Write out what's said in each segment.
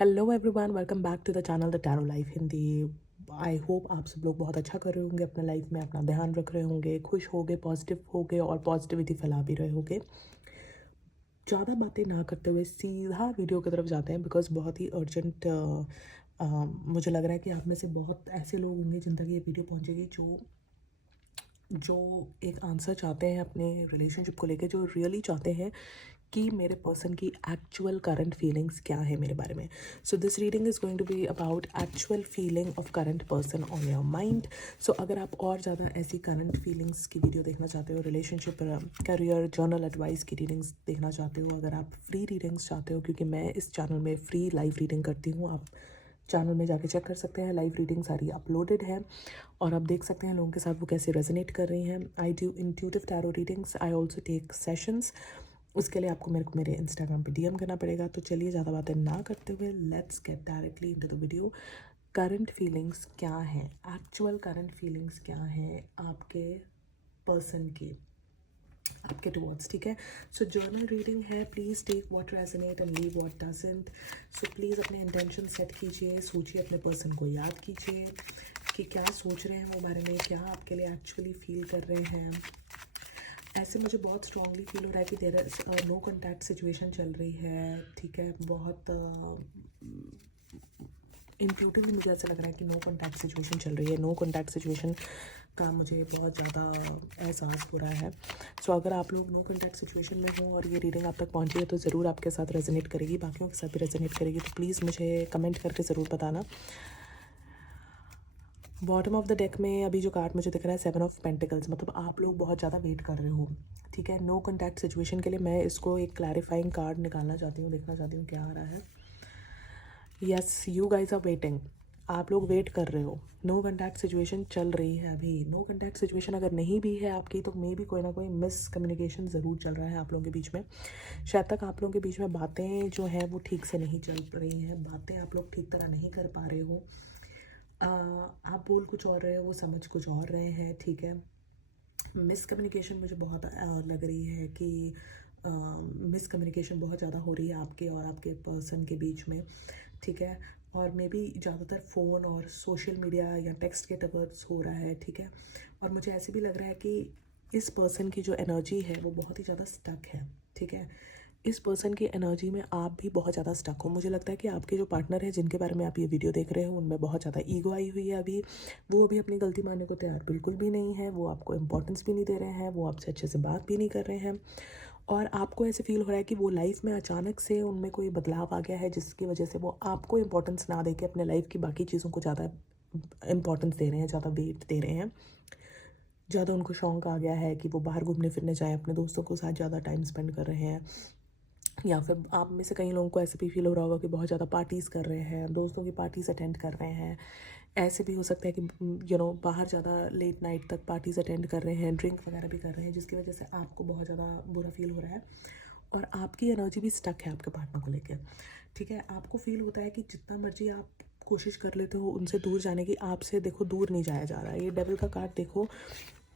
Hello everyone, welcome back to the channel the tarot life Hindi. I hope आप सब लोग बहुत अच्छा कर रहे होंगे, अपना लाइफ में अपना ध्यान रख रहे होंगे, खुश होगे, पॉजिटिव होगे और पॉजिटिविटी फैला भी रहे होंगे। ज़्यादा बातें ना करते हुए सीधा वीडियो की तरफ जाते हैं, बिकॉज बहुत ही अर्जेंट मुझे लग रहा है कि आप में से बहुत ऐसे लोग होंगे जिन तक ये वीडियो पहुंचेगी जो एक आंसर चाहते हैं अपने रिलेशनशिप को लेकर, जो रियली चाहते हैं कि मेरे पर्सन की एक्चुअल करंट फीलिंग्स क्या है मेरे बारे में। So this reading is going to be about actual feeling of current person on your mind. So अगर आप और ज़्यादा ऐसी करंट फीलिंग्स की वीडियो देखना चाहते हो, रिलेशनशिप, करियर, जर्नल एडवाइस की रीडिंग्स देखना चाहते हो, अगर आप फ्री रीडिंग्स चाहते हो, क्योंकि मैं इस चैनल में फ्री लाइव रीडिंग करती हूँ, आप चैनल में जाके चेक कर सकते हैं। लाइव रीडिंग सारी अपलोडेड है और आप देख सकते हैं लोगों के साथ वो कैसे रेजोनेट कर रही हैं। I do intuitive tarot readings, I also take sessions. उसके लिए आपको मेरे इंस्टाग्राम पे डीएम करना पड़ेगा। तो चलिए ज़्यादा बातें ना करते हुए let's get directly into the video. Current feelings क्या हैं, एक्चुअल करंट फीलिंग्स क्या हैं आपके पर्सन की, आपके टुवर्ड्स, ठीक है। सो जर्नल रीडिंग है, please take what resonate and leave what doesn't. So please अपने इंटेंशन सेट कीजिए, सोचिए, अपने पर्सन को याद कीजिए कि क्या सोच रहे हैं वो बारे में, क्या आपके लिए एक्चुअली फील कर रहे हैं। ऐसे मुझे बहुत स्ट्रांगली फील हो रहा है कि there is no contact situation चल रही है, ठीक है। बहुत इंट्यूटिवली मुझे ऐसा लग रहा है कि नो कॉन्टैक्ट सिचुएशन चल रही है। नो कॉन्टैक्ट सिचुएशन का मुझे बहुत ज़्यादा एहसास हो रहा है। सो अगर आप लोग नो कॉन्टैक्ट सिचुएशन में हो और ये रीडिंग आप तक पहुंची है तो ज़रूर आपके साथ रेजोनेट करेगी, बाकियों के साथ भी रेजोनेट करेगी। तो प्लीज़ मुझे कमेंट करके ज़रूर बताना। बॉटम ऑफ द डेक में अभी जो कार्ड मुझे दिख रहा है, 7 ऑफ पेंटिकल्स, मतलब आप लोग बहुत ज़्यादा वेट कर रहे हो, ठीक है, नो कॉन्टैक्ट सिचुएशन के लिए। मैं इसको एक क्लैरिफाइंग कार्ड निकालना चाहती हूँ, देखना चाहती हूँ क्या आ रहा है। Yes, you guys are waiting, आप लोग वेट कर रहे हो। नो कॉन्टैक्ट सिचुएशन चल रही है अभी। नो कॉन्टैक्ट सिचुएशन अगर नहीं भी है आपकी तो मे भी कोई ना कोई मिस कम्युनिकेशन ज़रूर चल रहा है आप लोगों के बीच में। शायद तक आप लोगों के बीच में बातें जो हैं वो ठीक से नहीं चल रही हैं, बातें आप लोग ठीक तरह नहीं कर पा रहे हो। आप बोल कुछ और रहे हो, वो समझ कुछ और रहे हैं, ठीक है। मिसकम्युनिकेशन मुझे बहुत लग रही है कि मिसकम्युनिकेशन बहुत ज़्यादा हो रही है आपके और आपके पर्सन के बीच में, ठीक है। और मे बी ज़्यादातर फ़ोन और सोशल मीडिया या टेक्स्ट के टवर्ड्स हो रहा है, ठीक है। और मुझे ऐसे भी लग रहा है कि इस पर्सन की जो एनर्जी है वो बहुत ही ज़्यादा स्टक है, ठीक है। इस पर्सन की एनर्जी में आप भी बहुत ज़्यादा स्टक हो। मुझे लगता है कि आपके जो पार्टनर है जिनके बारे में आप ये वीडियो देख रहे हो, उनमें बहुत ज़्यादा ईगो आई हुई है अभी। वो अभी अपनी गलती मानने को तैयार बिल्कुल भी नहीं है, वो आपको इंपॉर्टेंस भी नहीं दे रहे हैं, वो आपसे अच्छे से बात भी नहीं कर रहे हैं। और आपको ऐसे फील हो रहा है कि वो लाइफ में अचानक से उनमें कोई बदलाव आ गया है जिसकी वजह से वो आपको इंपॉर्टेंस ना दे के अपने लाइफ की बाकी चीज़ों को ज़्यादा इंपॉर्टेंस दे रहे हैं, ज़्यादा वेट दे रहे हैं। ज़्यादा उनको शौक आ गया है कि वो बाहर घूमने फिरने जाएँ, अपने दोस्तों के साथ ज़्यादा टाइम स्पेंड कर रहे हैं। या फिर आप में से कई लोगों को ऐसे भी फील हो रहा होगा कि बहुत ज़्यादा पार्टीज़ कर रहे हैं, दोस्तों की पार्टीज़ अटेंड कर रहे हैं। ऐसे भी हो सकता है कि बाहर ज़्यादा लेट नाइट तक पार्टीज़ अटेंड कर रहे हैं, ड्रिंक वगैरह भी कर रहे हैं, जिसकी वजह से आपको बहुत ज़्यादा बुरा फील हो रहा है। और आपकी एनर्जी भी स्टक है आपके पार्टनर को लेकर, ठीक है। आपको फील होता है कि जितना मर्जी आप कोशिश कर लेते हो उनसे दूर जाने की, आपसे देखो दूर नहीं जाया जा रहा है। ये डेविल का कार्ड देखो,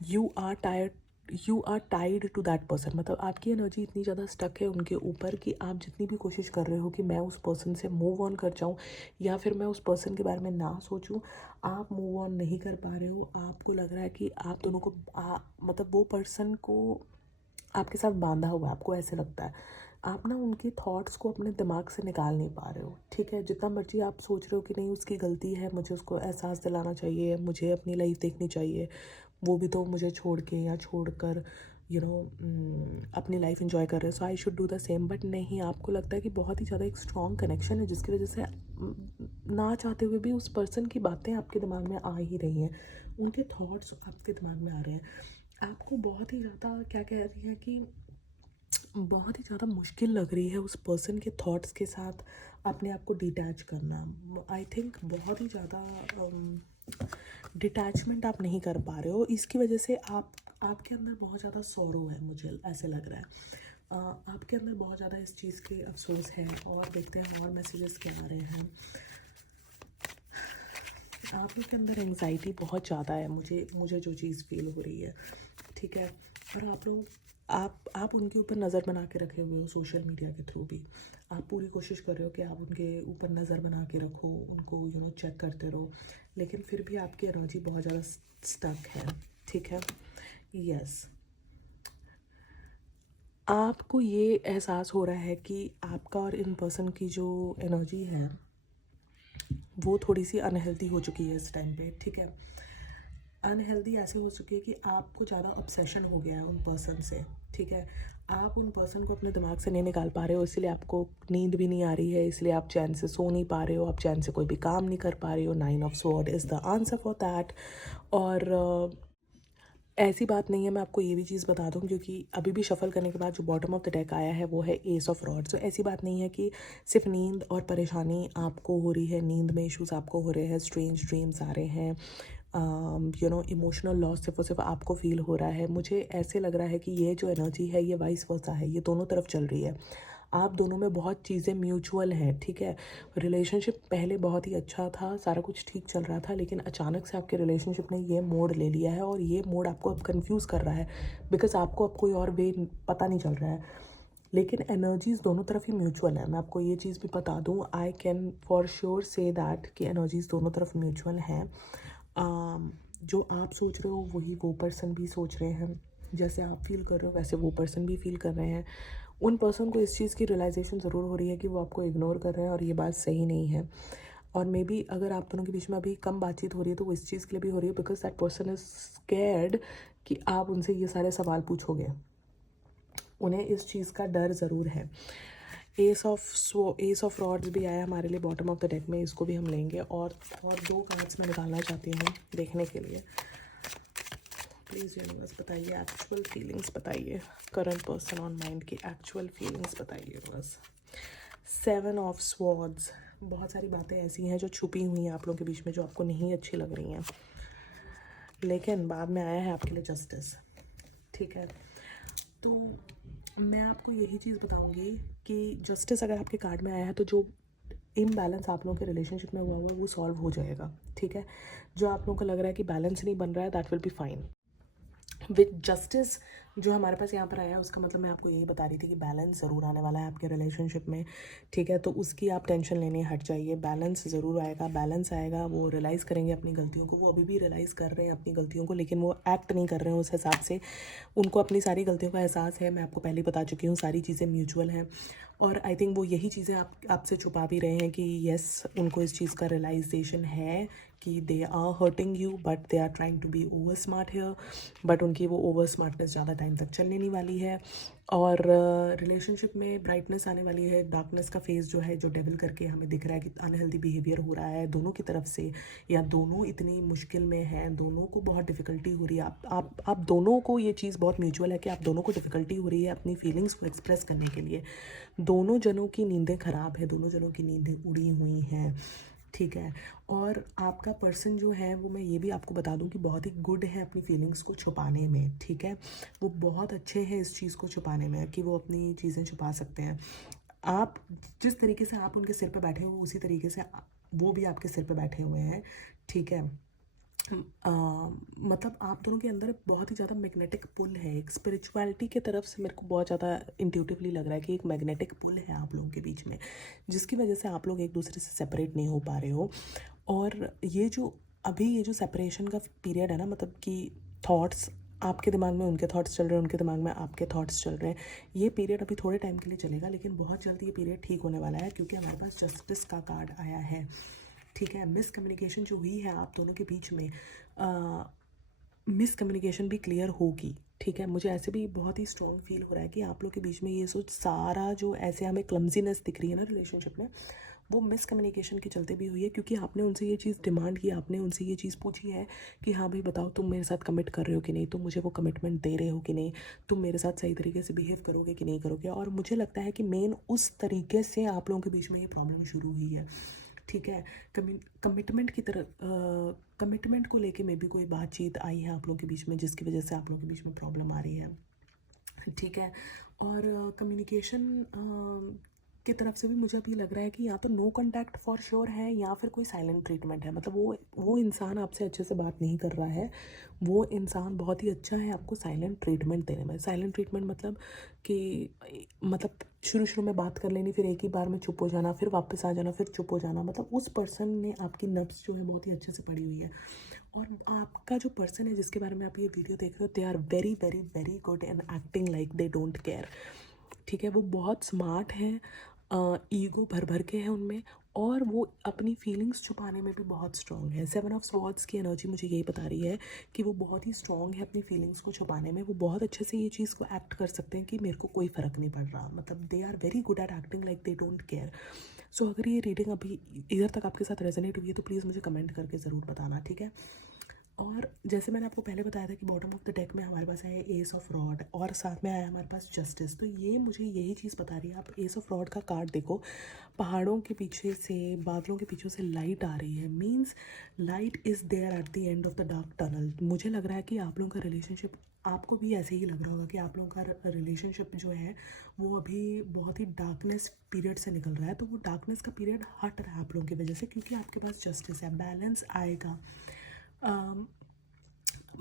you are tired, you are tied to that person, मतलब आपकी एनर्जी इतनी ज़्यादा स्टक है उनके ऊपर कि आप जितनी भी कोशिश कर रहे हो कि मैं उस पर्सन से मूव ऑन कर जाऊँ या फिर मैं उस पर्सन के बारे में ना सोचूं, आप मूव ऑन नहीं कर पा रहे हो। आपको लग रहा है कि आप दोनों को मतलब वो पर्सन को आपके साथ बांधा हुआ है, आपको ऐसे लगता है। आप ना उनके थॉट्स को अपने दिमाग से निकाल नहीं पा रहे हो, ठीक है। जितना मर्जी आप सोच रहे हो कि नहीं उसकी गलती है, मुझे उसको एहसास दिलाना चाहिए, मुझे अपनी लाइफ देखनी चाहिए, वो भी तो मुझे छोड़ के या छोड़कर अपनी लाइफ एंजॉय कर रहे हैं, so I should do the same. But नहीं, आपको लगता है कि बहुत ही ज़्यादा एक स्ट्रॉन्ग कनेक्शन है जिसकी वजह से ना चाहते हुए भी उस पर्सन की बातें आपके दिमाग में आ ही रही हैं, उनके थॉट्स आपके दिमाग में आ रहे हैं। आपको बहुत ही ज़्यादा क्या कह रही हैं कि बहुत ही ज़्यादा मुश्किल लग रही है उस पर्सन के थॉट्स के साथ अपने आप को डिटैच करना। आई थिंक बहुत ही ज़्यादा डिटैचमेंट आप नहीं कर पा रहे हो, इसकी वजह से आपके अंदर बहुत ज़्यादा सॉरो है, मुझे ऐसे लग रहा है। आपके अंदर बहुत ज़्यादा इस चीज़ के अफसोस है। और देखते हैं और मैसेजेस क्या आ रहे हैं। आप लोग के अंदर एंग्जाइटी बहुत ज़्यादा है, मुझे जो चीज़ फील हो रही है, ठीक है। और आप लोग आप उनके ऊपर नज़र बना के रखे हुए हो सोशल मीडिया के थ्रू भी। आप पूरी कोशिश कर रहे हो कि आप उनके ऊपर नज़र बना के रखो, उनको चेक करते रहो, लेकिन फिर भी आपकी एनर्जी बहुत ज़्यादा स्टक है, ठीक है। यस, आपको ये एहसास हो रहा है कि आपका और इन पर्सन की जो एनर्जी है वो थोड़ी सी अनहेल्दी हो चुकी है इस टाइम पे, ठीक है। अनहेल्दी ऐसे हो चुकी है कि आपको ज़्यादा ऑब्सेशन हो गया है उन पर्सन से, ठीक है। आप उन पर्सन को अपने दिमाग से नहीं निकाल पा रहे हो, इसलिए आपको नींद भी नहीं आ रही है, इसलिए आप चैन से सो नहीं पा रहे हो, आप चैन से कोई भी काम नहीं कर पा रहे हो। 9 of sword is the answer for that. और ऐसी बात नहीं है, मैं आपको ये भी चीज़ बता दूं, क्योंकि अभी भी शफल करने के बाद जो बॉटम ऑफ द डेक आया है वो है एस ऑफ रॉड्स। तो ऐसी बात नहीं है कि सिर्फ नींद और परेशानी आपको हो रही है, नींद में इश्यूज आपको हो रहे हैं, स्ट्रेंज ड्रीम्स आ रहे हैं, इमोशनल लॉस सिर्फ और सिर्फ आपको फील हो रहा है। मुझे ऐसे लग रहा है कि ये जो एनर्जी है ये वाइस वर्सा है, ये दोनों तरफ चल रही है। आप दोनों में बहुत चीज़ें म्यूचुअल हैं, ठीक है। रिलेशनशिप पहले बहुत ही अच्छा था, सारा कुछ ठीक चल रहा था, लेकिन अचानक से आपके रिलेशनशिप ने ये मोड़ ले लिया है, और ये मोड़ आपको अब कंफ्यूज कर रहा है, बिकॉज आपको अब कोई और वे पता नहीं चल रहा है। लेकिन एनर्जीज़ दोनों तरफ ही म्यूचुअल है, मैं आपको ये चीज़ भी बता दूँ, I can for sure say that कि एनर्जीज़ दोनों तरफ म्यूचुअल हैं। जो आप सोच रहे हो वही वो पर्सन भी सोच रहे हैं, जैसे आप फील कर रहे हो वैसे वो पर्सन भी फील कर रहे हैं। उन पर्सन को इस चीज़ की रियलाइजेशन ज़रूर हो रही है कि वो आपको इग्नोर कर रहे हैं, और ये बात सही नहीं है। और मे बी अगर आप दोनों के बीच में अभी कम बातचीत हो रही है तो वो इस चीज़ के लिए भी हो रही है, because that person is scared कि आप उनसे ये सारे सवाल पूछोगे। उन्हें इस चीज़ का डर ज़रूर है। एस ऑफ रॉड्स भी आया हमारे लिए बॉटम ऑफ द डेक में, इसको भी हम लेंगे। और 2 कार्ड्स मैं निकालना चाहती हूँ देखने के लिए। प्लीज़ यूनिवर्स बताइए, एक्चुअल फीलिंग्स बताइए, करंट पर्सन ऑन माइंड की एक्चुअल फीलिंग्स बताइए बस। 7 ऑफ स्वॉर्ड्स, बहुत सारी बातें ऐसी हैं जो छुपी हुई हैं आप लोगों के बीच में, जो आपको नहीं अच्छी लग रही हैं, लेकिन बाद में आया है आपके लिए जस्टिस, ठीक है। तो मैं आपको यही चीज़ बताऊंगी कि जस्टिस अगर आपके कार्ड में आया है तो जो इम्बैलेंस आप लोगों के रिलेशनशिप में हुआ हुआ है वो सॉल्व हो जाएगा, ठीक है। जो आप लोगों को लग रहा है कि बैलेंस नहीं बन रहा है, that will be fine with justice. जो हमारे पास यहाँ पर आया है उसका मतलब मैं आपको यही बता रही थी कि बैलेंस ज़रूर आने वाला है आपके रिलेशनशिप में, ठीक है। तो उसकी आप टेंशन लेने हट जाइए, बैलेंस ज़रूर आएगा, बैलेंस आएगा। वो रियलाइज़ करेंगे अपनी गलतियों को, वो अभी भी रियलाइज़ कर रहे हैं अपनी गलतियों को, लेकिन वो एक्ट नहीं कर रहे हैं उस हिसाब से। उनको अपनी सारी गलतियों का एहसास है, मैं आपको पहले बता चुकी हूँ, सारी चीज़ें म्यूचुअल हैं। और आई थिंक वो यही चीज़ें आपसे छुपा भी रहे हैं कि येस, उनको इस चीज़ का रियलाइजेशन है कि they are hurting you, but they are trying to be over smart here. But उनकी वो ओवर स्मार्टनेस ज़्यादा टाइम तक चलने नहीं वाली है। और रिलेशनशिप में ब्राइटनेस आने वाली है। डार्कनेस का फेस जो है, जो डेविल करके हमें दिख रहा है कि अनहेल्दी बिहेवियर हो रहा है दोनों की तरफ से, या दोनों इतनी मुश्किल में हैं, दोनों को बहुत डिफ़िकल्टी हो रही है। आप दोनों को ये चीज़ बहुत म्यूचुअल है कि आप दोनों को डिफ़िकल्टी हो रही है अपनी फीलिंग्स को एक्सप्रेस करने के लिए। दोनों जनों की नींदें ख़राब है, दोनों जनों की नींदें उड़ी हुई हैं, ठीक है। और आपका पर्सन जो है वो, मैं ये भी आपको बता दूं कि बहुत ही गुड है अपनी फीलिंग्स को छुपाने में, ठीक है। वो बहुत अच्छे हैं इस चीज़ को छुपाने में कि वो अपनी चीज़ें छुपा सकते हैं। आप जिस तरीके से आप उनके सिर पे बैठे हो उसी तरीके से वो भी आपके सिर पे बैठे हुए हैं, ठीक है। मतलब आप दोनों के अंदर बहुत ही ज़्यादा मैग्नेटिक पुल है, एक स्पिरिचुअलिटी की तरफ से मेरे को बहुत ज़्यादा इंट्यूटिवली लग रहा है कि एक मैग्नेटिक पुल है आप लोगों के बीच में, जिसकी वजह से आप लोग एक दूसरे से सेपरेट नहीं हो पा रहे हो। और ये जो सेपरेशन का पीरियड है ना, मतलब कि थॉट्स आपके दिमाग में उनके थॉट्स चल रहे हैं, उनके दिमाग में आपके थॉट्स चल रहे हैं, ये पीरियड अभी थोड़े टाइम के लिए चलेगा, लेकिन बहुत जल्द ये पीरियड ठीक होने वाला है, क्योंकि हमारे पास जस्टिस का कार्ड आया है, ठीक है। मिसकम्युनिकेशन जो हुई है आप दोनों के बीच में, मिसकम्युनिकेशन भी क्लियर होगी, ठीक है। मुझे ऐसे भी बहुत ही स्ट्रॉन्ग फील हो रहा है कि आप लोग के बीच में ये सोच सारा जो ऐसे हमें क्लमजीनेस दिख रही है ना रिलेशनशिप में, वो मिसकम्युनिकेशन के चलते भी हुई है, क्योंकि आपने उनसे ये चीज़ डिमांड की, आपने उनसे ये चीज़ पूछी है कि हाँ भाई बताओ, तुम मेरे साथ कमिट कर रहे हो कि नहीं, तुम मुझे वो कमिटमेंट दे रहे हो कि नहीं, तुम मेरे साथ सही तरीके से बिहेव करोगे कि नहीं करोगे। और मुझे लगता है कि मेन उस तरीके से आप लोगों के बीच में ये प्रॉब्लम शुरू हुई है, ठीक है। कमिटमेंट की तरह कमिटमेंट को लेके में भी कोई बातचीत आई है आप लोगों के बीच में, जिसकी वजह से आप लोगों के बीच में प्रॉब्लम आ रही है, ठीक है। और कम्युनिकेशन आपकी तरफ से भी मुझे अभी लग रहा है कि या तो नो कॉन्टैक्ट फॉर श्योर है या फिर कोई साइलेंट ट्रीटमेंट है। मतलब वो इंसान आपसे अच्छे से बात नहीं कर रहा है, वो इंसान बहुत ही अच्छा है आपको साइलेंट ट्रीटमेंट देने में। साइलेंट ट्रीटमेंट मतलब कि मतलब शुरू में बात कर लेनी, फिर एक ही बार में चुप हो जाना, फिर वापस आ जाना, फिर चुप हो जाना। मतलब उस पर्सन ने आपकी नब्ज़ जो है बहुत ही अच्छे से पढ़ी हुई है। और आपका जो पर्सन है जिसके बारे में आप ये वीडियो देख रहे हो, they are very very very good in acting like they don't care. ठीक है, वो बहुत स्मार्ट हैं, ईगो भर भर के हैं उनमें, और वो अपनी फीलिंग्स छुपाने में भी बहुत स्ट्रॉन्ग है। 7 ऑफ स्वॉर्ड्स की एनर्जी मुझे यही बता रही है कि वो बहुत ही स्ट्रॉन्ग है अपनी फीलिंग्स को छुपाने में। वो बहुत अच्छे से ये चीज़ को एक्ट कर सकते हैं कि मेरे को कोई फ़र्क नहीं पड़ रहा। मतलब they are very good at acting like they don't care. So अगर ये रीडिंग अभी इधर तक आपके साथ रेजोनेट हुई है तो प्लीज़ मुझे कमेंट करके ज़रूर बताना, ठीक है। और जैसे मैंने आपको पहले बताया था कि बॉटम ऑफ द डेक में हमारे पास है एस ऑफ रॉड और साथ में आया हमारे पास जस्टिस। तो ये मुझे यही चीज़ बता रही है। आप एस ऑफ रॉड का कार्ड देखो, पहाड़ों के पीछे से, बादलों के पीछे से लाइट आ रही है। Means light is there at the end of the dark tunnel. मुझे लग रहा है कि आप लोगों का रिलेशनशिप, आपको भी ऐसे ही लग रहा होगा कि आप लोगों का रिलेशनशिप जो है वो अभी बहुत ही डार्कनेस पीरियड से निकल रहा है। तो वो डार्कनेस का पीरियड हट रहा है आप लोगों की वजह से, क्योंकि आपके पास जस्टिस है, बैलेंस आएगा।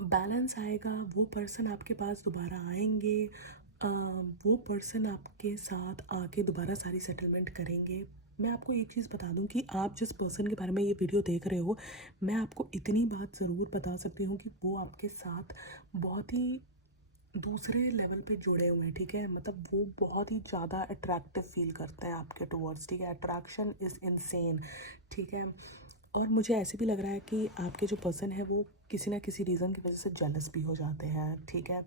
बैलेंस आएगा, वो पर्सन आपके पास दोबारा आएंगे, वो पर्सन आपके साथ आके दोबारा सारी सेटलमेंट करेंगे। मैं आपको एक चीज़ बता दूं कि आप जिस पर्सन के बारे में ये वीडियो देख रहे हो, मैं आपको इतनी बात ज़रूर बता सकती हूँ कि वो आपके साथ बहुत ही दूसरे लेवल पे जुड़े हुए हैं, ठीक है। मतलब वो बहुत ही ज़्यादा अट्रैक्टिव फील करते हैं आपके टुवर्ड्स, ठीक है। अट्रैक्शन इज़ इनसेन, ठीक है। और मुझे ऐसे भी लग रहा है कि आपके जो पर्सन है वो किसी ना किसी रीज़न की वजह से जेलस भी हो जाते हैं, ठीक है।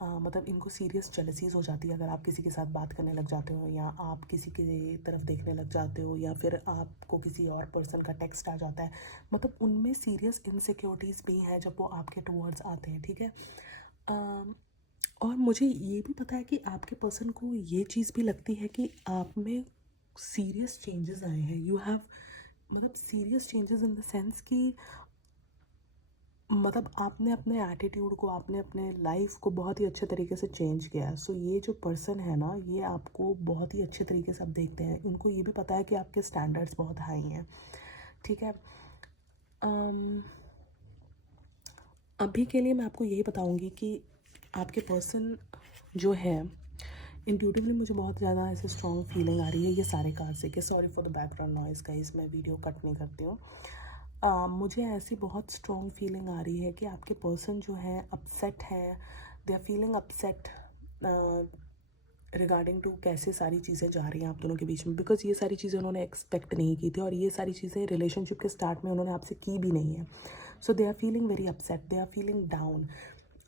मतलब इनको सीरियस जेलसीज हो जाती है अगर आप किसी के साथ बात करने लग जाते हो, या आप किसी की तरफ देखने लग जाते हो, या फिर आपको किसी और पर्सन का टेक्स्ट आ जाता है। मतलब उनमें सीरियस इनसिक्योरिटीज़ भी हैं जब वो आपके टुवर्ड्स आते हैं, ठीक है। और मुझे ये भी पता है कि आपके पर्सन को ये चीज़ भी लगती है कि आप में सीरियस चेंजेस आए हैं। यू हैव, मतलब serious changes in the sense कि मतलब आपने अपने एटीट्यूड को, आपने अपने लाइफ को बहुत ही अच्छे तरीके से चेंज किया है। सो ये जो पर्सन है ना, ये आपको बहुत ही अच्छे तरीके से आप देखते हैं। उनको ये भी पता है कि आपके स्टैंडर्ड्स बहुत हाई हैं, ठीक है। अभी के लिए मैं आपको यही बताऊंगी कि आपके पर्सन जो है, इंट्यूटिवली मुझे बहुत ज़्यादा ऐसे स्ट्रॉन्ग फीलिंग आ रही है ये सारे कार्ड से। कि sorry for the background noise guys, मैं वीडियो कट नहीं करती हूँ। मुझे ऐसी बहुत स्ट्रॉन्ग फीलिंग आ रही है कि आपके पर्सन जो है अपसेट है। They are feeling upset regarding to कैसे सारी चीज़ें जा रही हैं आप दोनों के बीच में, बिकॉज ये सारी चीज़ें उन्होंने एक्सपेक्ट नहीं की थी, और ये सारी चीज़ें रिलेशनशिप के स्टार्ट में उन्होंने आपसे की भी नहीं है। So they are feeling very upset, they are feeling down,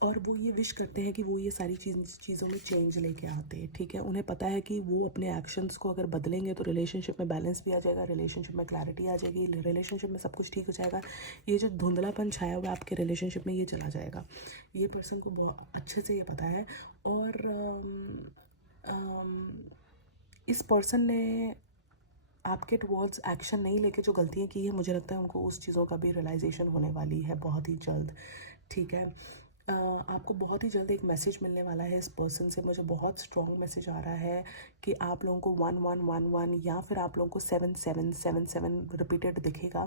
और वो ये विश करते हैं कि वो ये सारी चीज़ों में चेंज लेके आते हैं, ठीक है। उन्हें पता है कि वो अपने एक्शंस को अगर बदलेंगे तो रिलेशनशिप में बैलेंस भी आ जाएगा, रिलेशनशिप में क्लैरिटी आ जाएगी, रिलेशनशिप में सब कुछ ठीक हो जाएगा। ये जो धुंधलापन छाया हुआ है आपके रिलेशनशिप में, ये चला जाएगा। ये पर्सन को बहुत अच्छे से ये पता है। और इस पर्सन ने आपके टुवर्ड्स एक्शन नहीं लेके जो गलतियाँ की है, मुझे लगता है उनको उस चीज़ों का भी रियलाइजेशन होने वाली है बहुत ही जल्द, ठीक है। आपको बहुत ही जल्द एक मैसेज मिलने वाला है इस पर्सन से। मुझे बहुत स्ट्रॉन्ग मैसेज आ रहा है कि आप लोगों को 1111 या फिर आप लोगों को 7777 रिपीटेड दिखेगा।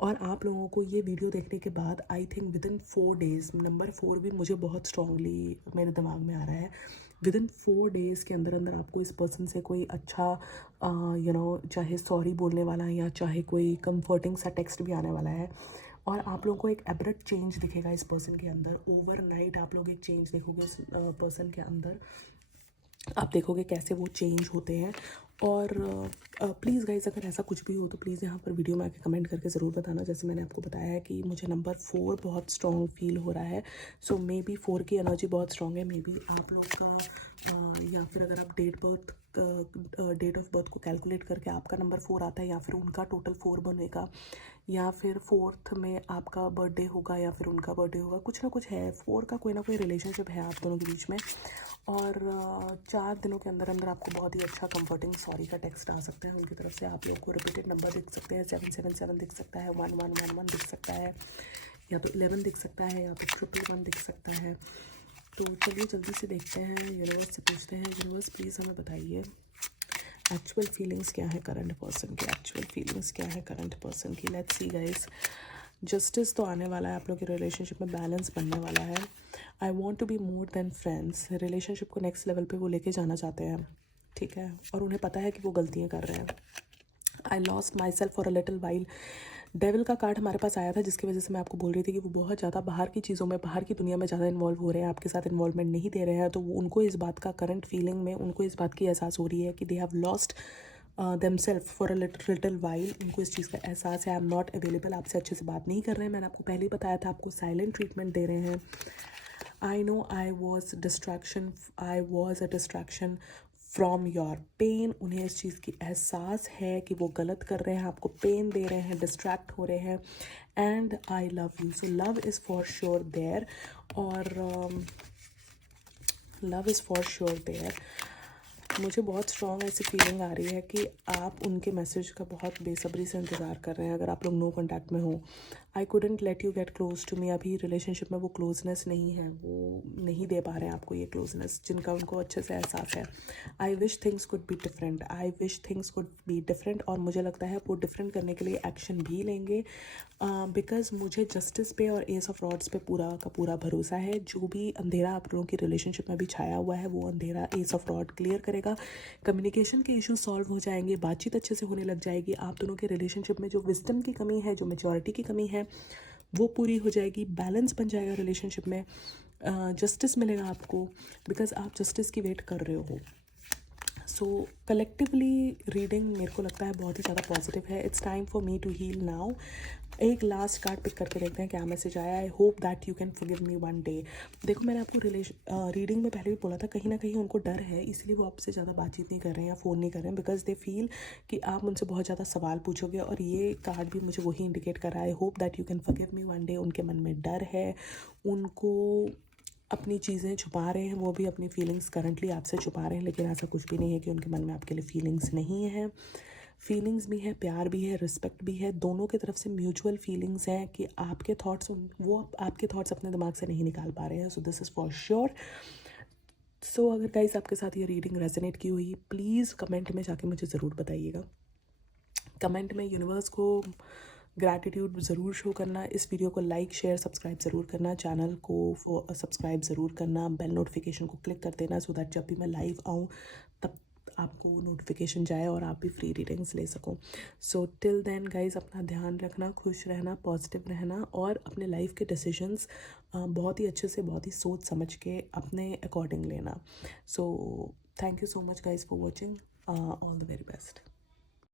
और आप लोगों को ये वीडियो देखने के बाद I think with in 4 days, number 4 भी मुझे बहुत स्ट्रांगली मेरे दिमाग में आ रहा है। विद इन 4 डेज़ के अंदर अंदर आपको इस पर्सन से कोई अच्छा चाहे सॉरी बोलने वाला है या चाहे कोई कंफर्टिंग सा टेक्स्ट भी आने वाला है। और आप लोगों को एक एब्रप्ट चेंज दिखेगा इस पर्सन के अंदर। ओवरनाइट आप लोग एक चेंज देखोगे इस पर्सन के अंदर। आप देखोगे कैसे वो चेंज होते हैं। और प्लीज़ गाइज, अगर ऐसा कुछ भी हो तो प्लीज़ यहाँ पर वीडियो में आके कमेंट करके ज़रूर बताना। जैसे मैंने आपको बताया है कि मुझे नंबर 4 बहुत स्ट्रॉन्ग फील हो रहा है। सो मे बी 4 की एनर्जी बहुत स्ट्रॉन्ग है। मे बी आप लोग का या फिर अगर आप डेट ऑफ बर्थ को कैलकुलेट करके आपका नंबर 4 आता है, या फिर उनका टोटल 4 बनेगा, या फिर 4th में आपका बर्थडे होगा या फिर उनका बर्थडे होगा। कुछ ना कुछ है, 4 का कोई ना कोई रिलेशनशिप है आप दोनों के बीच में। और 4 दिनों के अंदर अंदर आपको बहुत ही अच्छा कंफर्टिंग सॉरी का टेक्स्ट आ सकता है उनकी तरफ से। आप लोगों को रिपीटेड नंबर दिख सकते हैं, 777 दिख सकता है, 1111 दिख सकता है, या तो 11 दिख सकता है, या तो 111 दिख सकता है। तो चलिए जल्दी से देखते हैं, यूनिवर्स से पूछते हैं। यूनिवर्स प्लीज़ हमें बताइए एक्चुअल फीलिंग्स क्या है करंट पर्सन की, एक्चुअल फीलिंग्स क्या है करंट पर्सन की। लेट्स सी गाइस, जस्टिस तो आने वाला है, आप लोग के रिलेशनशिप में बैलेंस बनने वाला है। I want to be more than friends, relationship को नेक्स्ट लेवल पे वो लेके जाना चाहते हैं, ठीक है, और उन्हें पता है कि वो गलतियाँ कर रहे हैं। I lost my self for a little while, devil का कार्ड हमारे पास आया था, जिसकी वजह से मैं आपको बोल रही थी कि वो बहुत ज़्यादा बाहर की चीज़ों में, बाहर की दुनिया में ज़्यादा इन्वॉल्व हो रहे हैं, आपके साथ इन्वॉल्वमेंट नहीं दे रहे हैं। तो वो उनको इस बात का करंट फीलिंग में उनको इस बात की एहसास हो रही है कि they have lost themselves for a little while. उनको इस चीज़ का एहसास है, आई एम नॉट अवेलेबल, आपसे अच्छे से बात नहीं कर रहे हैं। मैंने आपको पहले ही बताया था, आपको साइलेंट ट्रीटमेंट दे रहे हैं। I know I was a distraction from your pain, उन्हें इस चीज़ की एहसास है कि वो गलत कर रहे हैं, आपको पेन दे रहे हैं, डिस्ट्रैक्ट हो रहे हैं। And I love you, so love is for sure there, और love is for sure there. मुझे बहुत स्ट्रॉन्ग ऐसी फीलिंग आ रही है कि आप उनके मैसेज का बहुत बेसब्री से इंतज़ार कर रहे हैं, अगर आप लोग नो कॉन्टैक्ट में हो। I couldn't let you get close to me, अभी रिलेशनशिप में वो क्लोजनेस नहीं है, वो नहीं दे पा रहे हैं आपको ये क्लोजनेस जिनका उनको अच्छे से एहसास है। I wish things could be different, I wish things could be different, और मुझे लगता है वो डिफरेंट करने के लिए एक्शन भी लेंगे, बिकॉज मुझे जस्टिस पे और एस ऑफ रॉड्स पे पूरा का पूरा भरोसा है। जो भी अंधेरा आप लोगों की रिलेशनशिप में भी छाया हुआ है, वो अंधेरा एस ऑफ रॉड क्लियर करेगा, कम्युनिकेशन के इश्यूज सॉल्व हो जाएंगे, बातचीत अच्छे से होने लग जाएगी, आप दोनों के रिलेशनशिप में जो विजडम की कमी है, जो मेच्योरिटी की कमी है, वो पूरी हो जाएगी, बैलेंस बन जाएगा रिलेशनशिप में, जस्टिस मिलेगा आपको, बिकॉज आप जस्टिस की वेट कर रहे हो। सो कलेक्टिवली रीडिंग मेरे को लगता है बहुत ही ज़्यादा पॉजिटिव है। It's time for me to heal now. एक लास्ट कार्ड पिक करके देखते हैं क्या मैसेज आया। I hope that you can forgive me one day. देखो, मैंने आपको रीडिंग में पहले भी बोला था, कहीं ना कहीं उनको डर है, इसलिए वो आपसे ज़्यादा बातचीत नहीं कर रहे हैं या फ़ोन नहीं कर रहे हैं, बिकॉज दे फील कि आप उनसे बहुत ज़्यादा सवाल पूछोगे, और ये कार्ड भी मुझे वही इंडिकेट कर रहा है। आई hope that you can forgive me one day. उनके मन में डर है, उनको अपनी चीज़ें छुपा रहे हैं, वो भी अपनी फीलिंग्स करंटली आपसे छुपा रहे हैं, लेकिन ऐसा कुछ भी नहीं है कि उनके मन में आपके लिए फीलिंग्स नहीं है। फीलिंग्स भी है, प्यार भी है, रिस्पेक्ट भी है, दोनों की तरफ से म्यूचुअल फीलिंग्स हैं कि आपके थॉट्स, वो आपके थॉट्स अपने दिमाग से नहीं निकाल पा रहे हैं। So this is for sure. So अगर गाइस आपके साथ ये रीडिंग रेजोनेट की हुई, प्लीज़ कमेंट में जाके मुझे ज़रूर बताइएगा। कमेंट में यूनिवर्स को ग्रैटिट्यूड ज़रूर शो करना, इस वीडियो को लाइक शेयर सब्सक्राइब ज़रूर करना, चैनल को सब्सक्राइब ज़रूर करना, बेल नोटिफिकेशन को क्लिक कर देना, सो दैट जब भी मैं लाइव आऊँ तब आपको नोटिफिकेशन जाए और आप भी फ्री रीडिंग्स ले सको। सो टिल देन गाइज, अपना ध्यान रखना, खुश रहना, पॉजिटिव रहना, और अपने लाइफ के डिसीजंस बहुत ही अच्छे से, बहुत ही सोच समझ के अपने अकॉर्डिंग लेना। So thank you so much guys for watching, all the very best.